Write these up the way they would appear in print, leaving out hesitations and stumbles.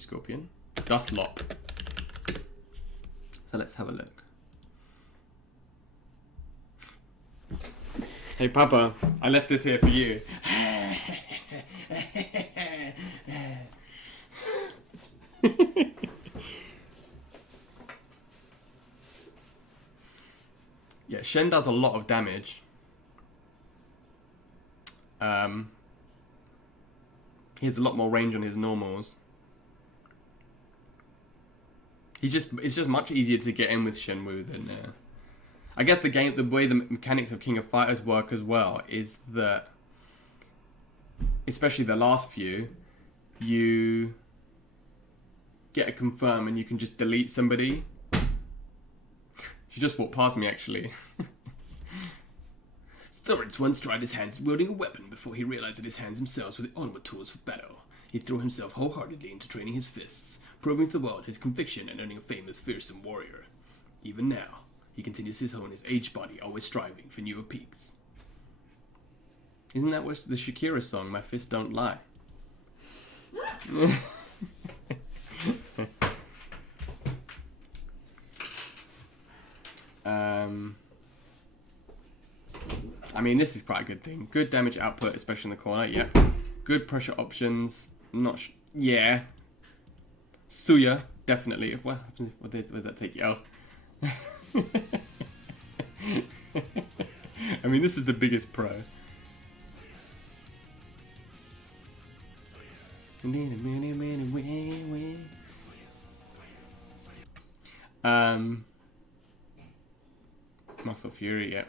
Scorpion. Dust Lop. So let's have a look. Hey Papa, I left this here for you. Yeah, Shen does a lot of damage. He has a lot more range on his normals. It's just much easier to get in with Shenwu than. I guess the way the mechanics of King of Fighters work as well is that, especially the last few, you get a confirm and you can just delete somebody. She just walked past me, actually. Soriz once tried his hands wielding a weapon before he realized that his hands themselves were the onward tools for battle. He threw himself wholeheartedly into training his fists, proving to the world his conviction and earning a fame as fearsome warrior. Even now, he continues to hone his aged body, always striving for newer peaks. Isn't that what the Shakira song, My Fists Don't Lie? I mean, this is quite a good thing. Good damage output, especially in the corner. Yep. Good pressure options. Yeah. Soiya, definitely. What happens? What does that take you out? I mean, this is the biggest pro. Muscle Fury, yeah.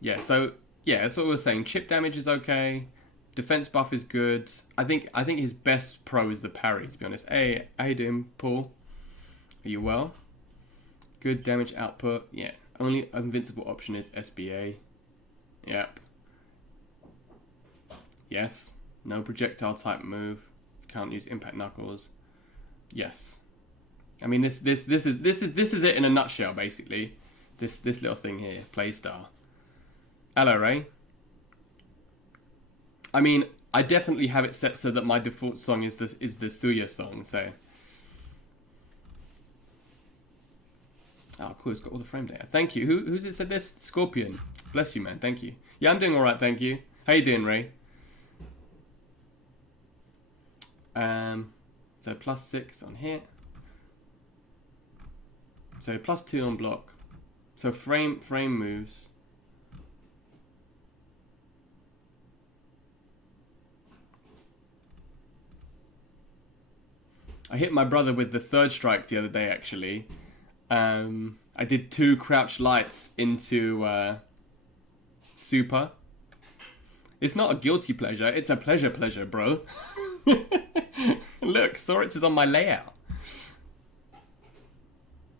Yeah, so yeah, that's what we were saying. Chip damage is okay. Defense buff is good. I think his best pro is the parry, to be honest. Hey, how you doing, Paul? Are you well? Good damage output. Yeah. Only invincible option is SBA. Yep. Yes. No projectile type move. Can't use impact knuckles. Yes. I mean, this is it in a nutshell, basically. This little thing here, playstyle. Hello, Ray. I mean, I definitely have it set so that my default song is the Soiya song. So, oh, cool. It's got all the frame data. Thank you. Who's it said this? Scorpion. Bless you, man. Thank you. Yeah, I'm doing all right. Thank you. How you doing, Ray? So +6 on hit. So +2 on block. So frame moves. I hit my brother with the third strike the other day, actually. I did 2 crouch lights into super. It's not a guilty pleasure, it's a pleasure, bro. Look, Soriz is on my layout.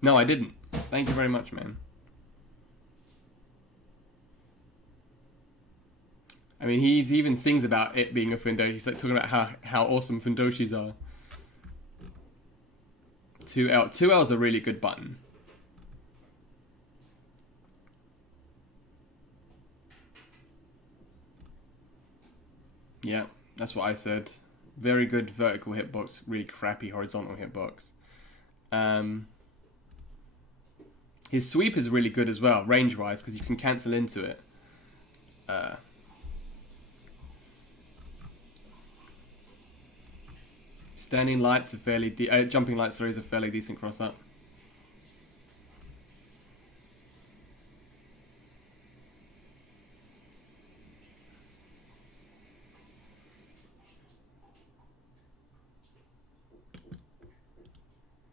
No, I didn't. Thank you very much, man. I mean, he even sings about it being a Fundoshi. He's like talking about how awesome Fundoshis are. 2L. 2L is a really good button. Yeah, that's what I said. Very good vertical hitbox, really crappy horizontal hitbox. His sweep is really good as well, range-wise, because you can cancel into it. Standing lights are fairly jumping lights, sorry, is a fairly decent cross-up.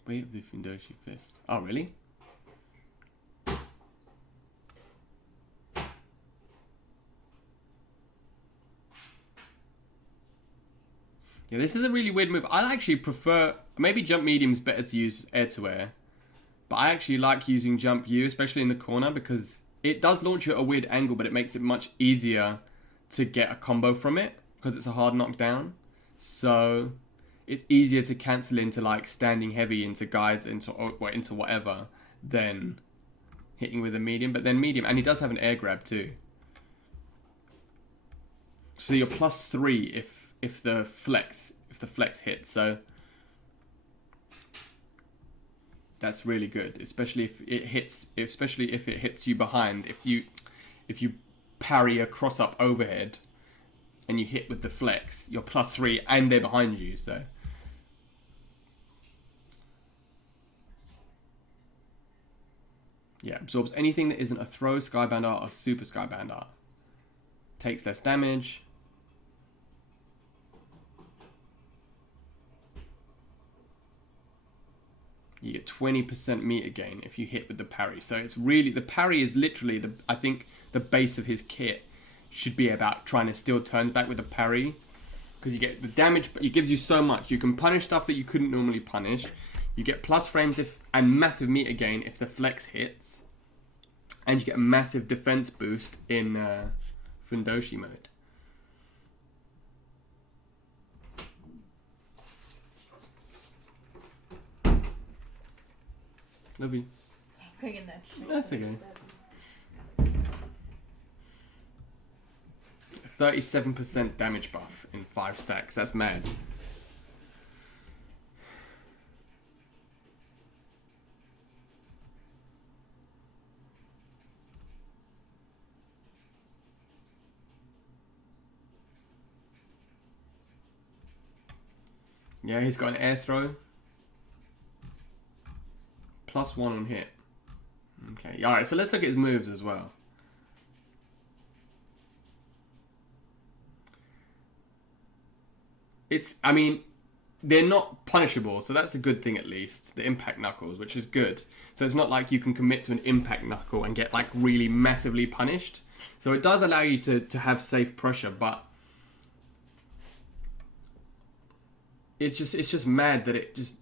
Wait, the Fundoshi Fist. Oh, really? Yeah, this is a really weird move. I actually prefer... Maybe jump medium is better to use air-to-air. But I actually like using jump U, especially in the corner, because it does launch you at a weird angle, but it makes it much easier to get a combo from it, because it's a hard knockdown. So it's easier to cancel into like standing heavy into guys, into whatever, than hitting with a medium. But then medium, and he does have an air grab too. So you're +3 if the flex hits. So That's really good, especially if it hits you behind. If you parry a cross up overhead and you hit with the flex, you're +3 and they're behind you. So yeah, absorbs anything that isn't a throw, Skybound Art, or Super Skybound Art. Takes less damage. You get 20% meter gain if you hit with the parry. So it's really, the parry is literally, I think the base of his kit should be about trying to steal turns back with the parry. Because you get the damage, but it gives you so much. You can punish stuff that you couldn't normally punish. You get plus frames and massive meter gain if the flex hits. And you get a massive defense boost in Fundoshi mode. Love you. Stop cooking that shit. That's okay. 37% damage buff in 5 stacks. That's mad. Yeah, he's got an air throw. +1 on hit. Okay, alright, so let's look at his moves as well. I mean, they're not punishable, so that's a good thing at least. The impact knuckles, which is good. So it's not like you can commit to an impact knuckle and get like really massively punished. So it does allow you to have safe pressure, but it's just mad that it just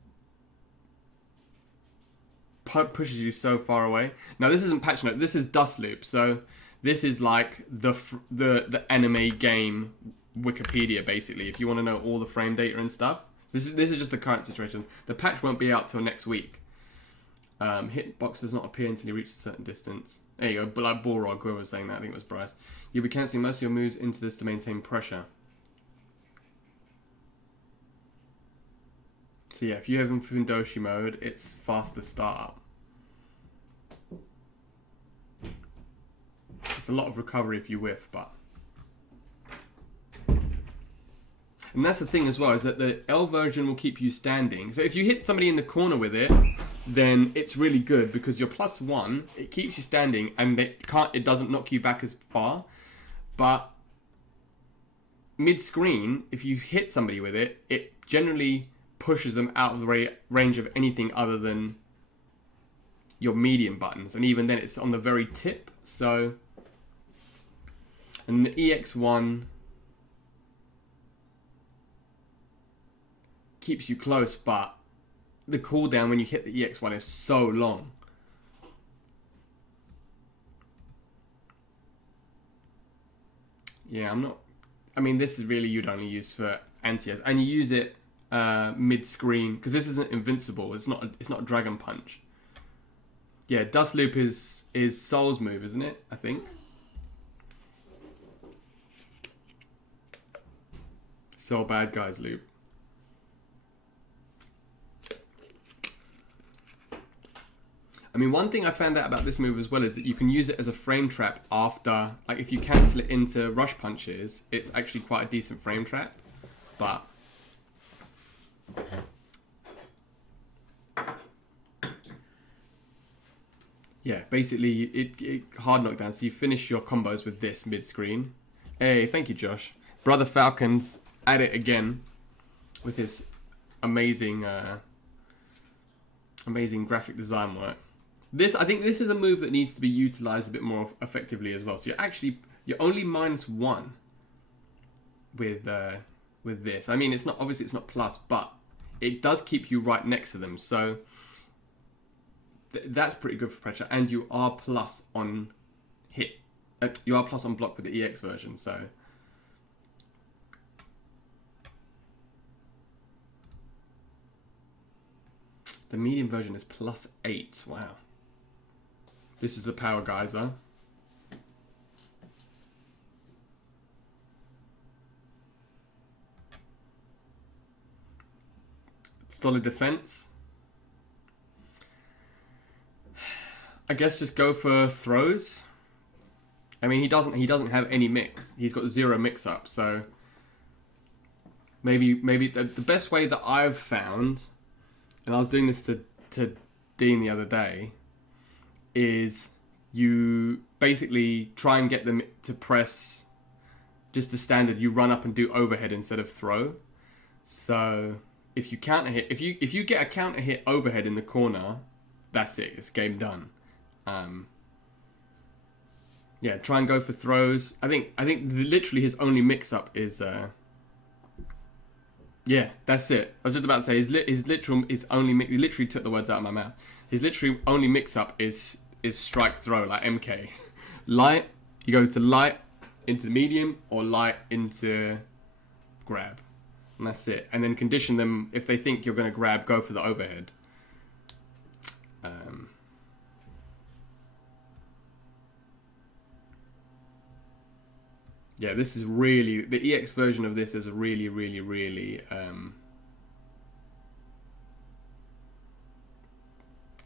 pushes you so far away. Now this isn't patch note, this is dust loop, so this is like the anime game Wikipedia basically, if you want to know all the frame data and stuff. This is just the current situation. The patch won't be out till next week. Hitbox does not appear until you reach a certain distance. There you go, but like Balrog, whoever was saying that, I think it was Bryce. You'll be cancelling most of your moves into this to maintain pressure. So yeah, if you have in Fundoshi mode, it's faster startup. It's a lot of recovery if you whiff, but... And that's the thing as well, is that the L version will keep you standing. So if you hit somebody in the corner with it, then it's really good because you're +1, it keeps you standing, and it doesn't knock you back as far. But mid-screen, if you hit somebody with it, it generally pushes them out of the range of anything other than your medium buttons, and even then it's on the very tip. So, and the EX1 keeps you close, but the cooldown when you hit the EX1 is so long. Yeah, I mean, this is really you'd only use for anti-airs, and you use it mid-screen because this isn't invincible. It's not Dragon Punch. Yeah, Dust Loop is Soul's move, isn't it? I think. Soul Bad Guys loop. I mean, one thing I found out about this move as well is that you can use it as a frame trap after, like if you cancel it into rush punches, it's actually quite a decent frame trap. But yeah, basically it hard knockdown. So you finish your combos with this mid-screen. Hey, thank you, Josh. Brother Falcon's at it again with his amazing amazing graphic design work. I think this is a move that needs to be utilized a bit more effectively as well. So you're only -1 with this. I mean, it's not plus, but it does keep you right next to them. So that's pretty good for pressure, and you are plus on hit. You are plus on block with the EX version. So the medium version is +8. Wow. This is the power geyser. Solid defense. I guess just go for throws. I mean, he doesn't have any mix. He's got 0 mix up. So maybe the best way that I've found, and I was doing this to Dean the other day, is you basically try and get them to press just the standard. You run up and do overhead instead of throw. So if you counter hit, if you get a counter hit overhead in the corner, that's it. It's game done. Yeah, try and go for throws. I think literally his only mix up is yeah, that's it. I was just about to say he literally took the words out of my mouth. His literally only mix up is strike throw, like MK. Light, you go to light into medium, or light into grab. And that's it. And then condition them, if they think you're going to grab, go for the overhead. Yeah, this is really... The EX version of this is really, really, really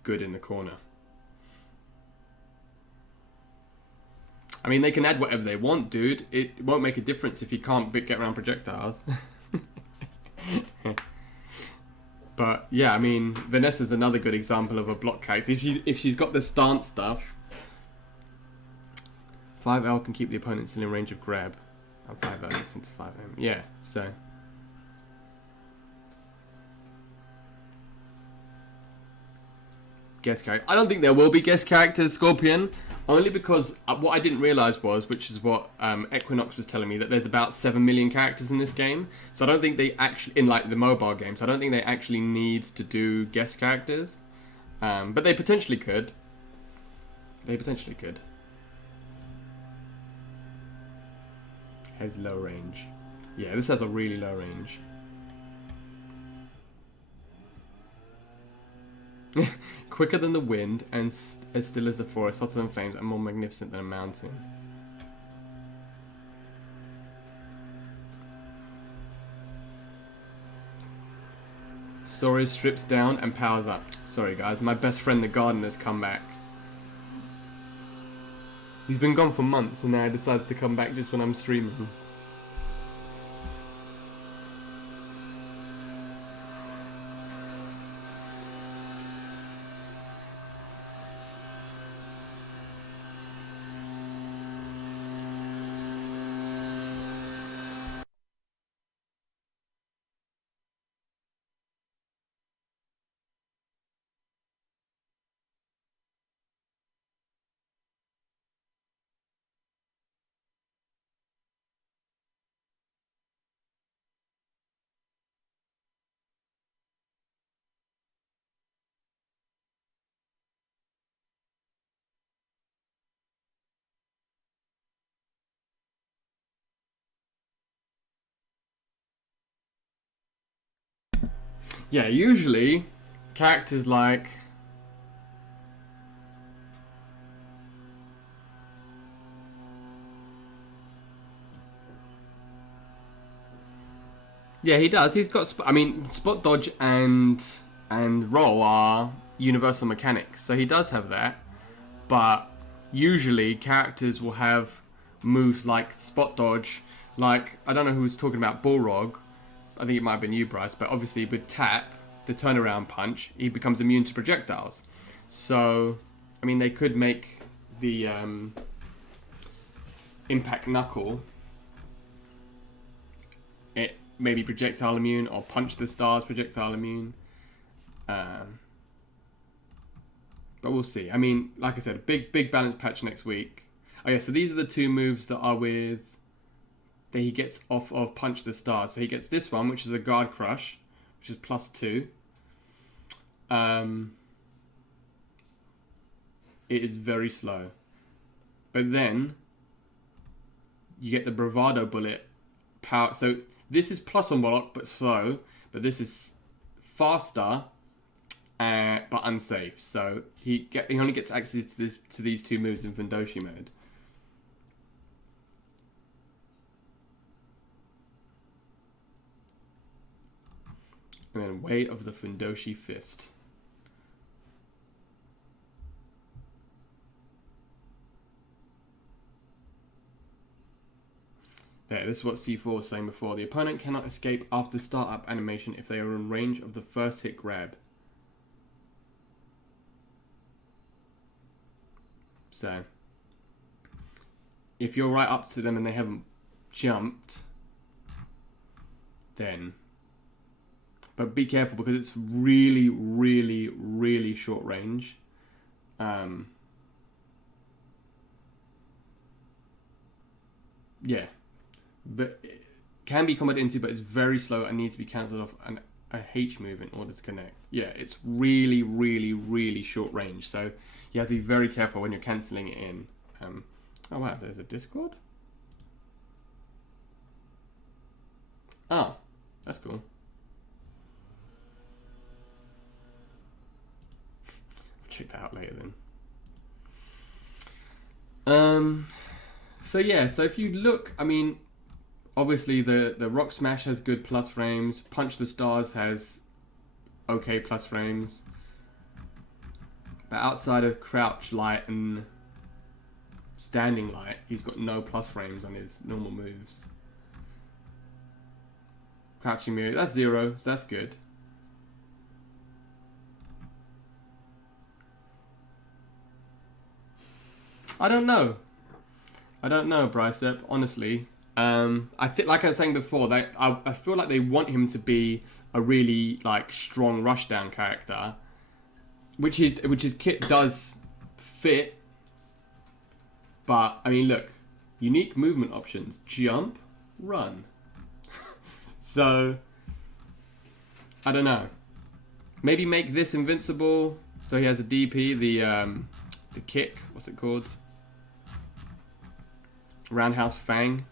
good in the corner. I mean, they can add whatever they want, dude. It won't make a difference if you can't get around projectiles. But yeah, I mean, Vanessa's another good example of a block character. If she's got the stance stuff, 5L can keep the opponent still in range of grab. And 5L gets into 5M. Yeah, so. Guest character. I don't think there will be guest characters, Scorpion. Only because what I didn't realise was, which is what Equinox was telling me, that there's about 7 million characters in this game. So I don't think they actually, in like the mobile games, I don't think they actually need to do guest characters. But they potentially could. They potentially could. Has low range. Yeah, this has a really low range. Quicker than the wind, and as still as the forest, hotter than flames, and more magnificent than a mountain. Soriz strips down and powers up. Sorry guys, my best friend the gardener's come back. He's been gone for months and now he decides to come back just when I'm streaming. Yeah, usually characters like yeah, he does. He's got I mean, spot dodge and roll are universal mechanics, so he does have that. But usually characters will have moves like spot dodge, like I don't know who was talking about Bullrog. I think it might have been you, Bryce, but obviously with tap, the turnaround punch, he becomes immune to projectiles. So, I mean, they could make the impact knuckle it maybe projectile immune, or punch the stars projectile immune. But we'll see. I mean, like I said, a big balance patch next week. Oh yeah, so these are the two moves that are with that he gets off of punch the stars. So he gets this one, which is a guard crush, which is +2. It is very slow. But then you get the bravado bullet power. So this is plus on block but slow, but this is faster but unsafe. So he only gets access to these two moves in Fundoshi mode. And then Weight of the Fundoshi Fist. Yeah, this is what C4 was saying before. The opponent cannot escape after startup animation if they are in range of the first hit grab. So, if you're right up to them and they haven't jumped, then... But be careful because it's really, really, really short range. Yeah. But it can be combated into, but it's very slow and needs to be cancelled off a H move in order to connect. Yeah, it's really, really, really short range. So you have to be very careful when you're cancelling it in. Oh wow, there's a Discord? Oh, that's cool. I'll check that out later then. So yeah, so if you look, I mean, obviously the Rock Smash has good plus frames. Punch the Stars has okay plus frames. But outside of Crouch Light and Standing Light, he's got no plus frames on his normal moves. Crouching Mirror, that's 0, so that's good. I don't know, Brycep, honestly. I think, like I was saying before, I feel like they want him to be a really like strong rushdown character, which his kit does fit. But I mean, look, unique movement options: jump, run. So I don't know. Maybe make this invincible so he has a DP. The kick. What's it called? Roundhouse Fang.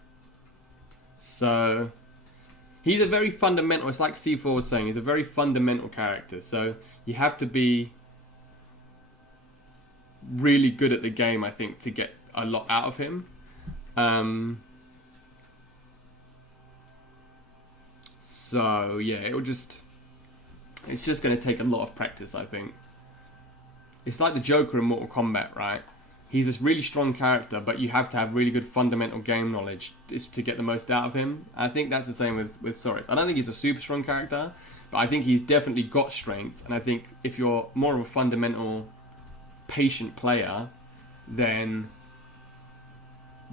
So he's a very fundamental, it's like C4 was saying, he's a very fundamental character. So you have to be really good at the game, I think, to get a lot out of him. So yeah, it's just going to take a lot of practice, I think. It's like the Joker in Mortal Kombat, right? He's this really strong character, but you have to have really good fundamental game knowledge to get the most out of him. I think that's the same with Soriz. I don't think he's a super strong character, but I think he's definitely got strength. And I think if you're more of a fundamental, patient player, then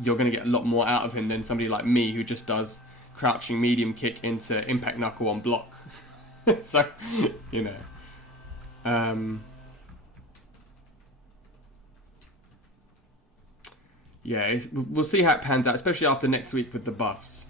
you're going to get a lot more out of him than somebody like me who just does crouching medium kick into impact knuckle on block. So, you know. Yeah, we'll see how it pans out, especially after next week with the buffs.